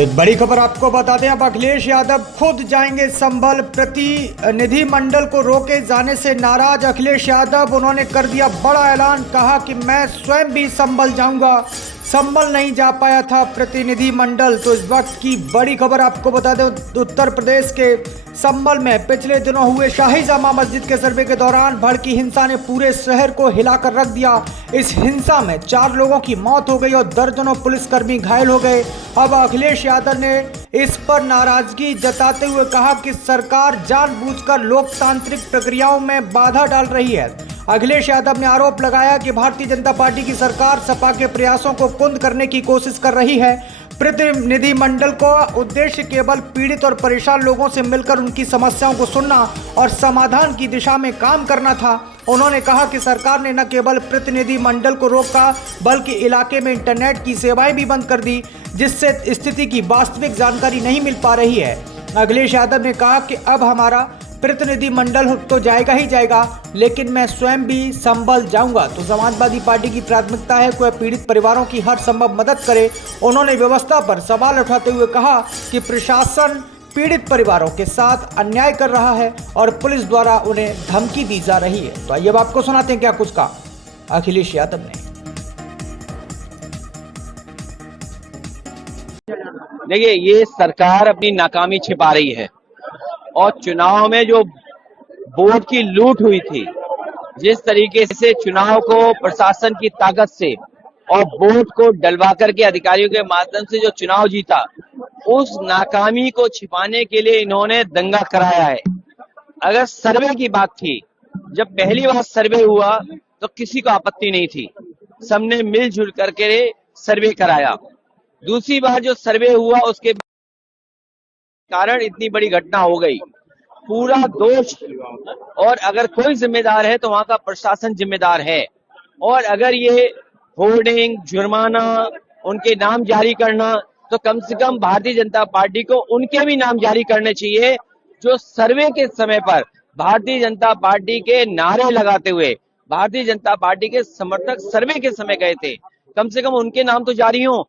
एक बड़ी खबर आपको बता दें, अब अखिलेश यादव खुद जाएंगे संभल। प्रतिनिधि मंडल को रोके जाने से नाराज अखिलेश यादव, उन्होंने कर दिया बड़ा ऐलान, कहा कि मैं स्वयं भी संभल जाऊंगा। संभल नहीं जा पाया था प्रतिनिधि मंडल। तो इस वक्त की बड़ी खबर आपको बता दें, उत्तर प्रदेश के संभल में पिछले दिनों हुए शाही जामा मस्जिद के सर्वे के दौरान भड़की हिंसा ने पूरे शहर को हिलाकर रख दिया। इस हिंसा में 4 लोगों की मौत हो गई और दर्जनों पुलिसकर्मी घायल हो गए। अब अखिलेश यादव ने इस पर नाराजगी जताते हुए कहा कि सरकार जानबूझकर लोकतांत्रिक प्रक्रियाओं में बाधा डाल रही है। अखिलेश यादव ने आरोप लगाया कि भारतीय जनता पार्टी की सरकार सपा के प्रयासों को कुंद करने की कोशिश कर रही है। प्रतिनिधि मंडल को उद्देश्य केवल पीड़ित और परेशान लोगों से मिलकर उनकी समस्याओं को सुनना और समाधान की दिशा में काम करना था। उन्होंने कहा कि सरकार ने न केवल प्रतिनिधि मंडल को रोका बल्कि इलाके में इंटरनेट की सेवाएं भी बंद कर दी, जिससे स्थिति की वास्तविक जानकारी नहीं मिल पा रही है। अखिलेश यादव ने कहा कि अब हमारा प्रतिनिधि मंडल तो जाएगा ही जाएगा, लेकिन मैं स्वयं भी संभल जाऊंगा। तो समाजवादी पार्टी की प्राथमिकता है कि वह पीड़ित परिवारों की हर संभव मदद करे। उन्होंने व्यवस्था पर सवाल उठाते हुए कहा कि प्रशासन पीड़ित परिवारों के साथ अन्याय कर रहा है और पुलिस द्वारा उन्हें धमकी दी जा रही है। तो आइए अब आपको सुनाते हैं क्या कुछ कहा अखिलेश यादव ने। देखिए, ये सरकार अपनी नाकामी छिपा रही है और चुनाव में जो वोट की लूट हुई थी, जिस तरीके से चुनाव को प्रशासन की ताकत से और वोट को डलवा करके अधिकारियों के माध्यम से जो चुनाव जीता, उस नाकामी को छिपाने के लिए इन्होंने दंगा कराया है। अगर सर्वे की बात थी, जब पहली बार सर्वे हुआ तो किसी को आपत्ति नहीं थी, सबने मिलजुल करके सर्वे कराया। दूसरी बार जो सर्वे हुआ उसके कारण इतनी बड़ी घटना हो गई। पूरा दोष और अगर कोई जिम्मेदार है तो वहां का प्रशासन जिम्मेदार है। और अगर ये होर्डिंग, जुर्माना, उनके नाम जारी करना, तो कम से कम भारतीय जनता पार्टी को उनके भी नाम जारी करने चाहिए जो सर्वे के समय पर भारतीय जनता पार्टी के नारे लगाते हुए भारतीय जनता पार्टी के समर्थक सर्वे के समय गए थे। कम से कम उनके नाम तो जारी हों।